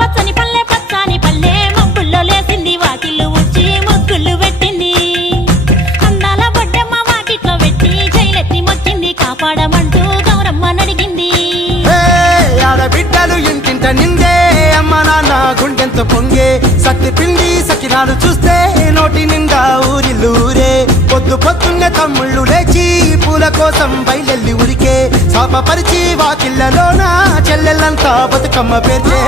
పచ్చని పల్లె పచ్చని పల్లె మబ్బుల్లో లేసింది వాకిళ్ళు ఉచ్చి ముగ్గులు పెట్టింది అందాల బొడ్డమ్మ వాకిట్లో పెట్టి జైలెత్తి మొక్కింది కాపాడమంటూ గౌరమ్మ నడిగింది ఆడబిడ్డలు ఇంటింట నిందే అమ్మ నాన్న గుండెంతో పొంగే సత్తి పిండి సకినాలు చూస్తే నోటి నిండా ఊరిల్లూరే పొద్దు పొద్దున్నే తమ్ముళ్ళు లేచి పూల కోసం బయలెల్లి ఉరికే శాపపరిచి వాకిళ్ళలోన చెల్లెళ్ళంతా బతుకమ్మ పేర్చే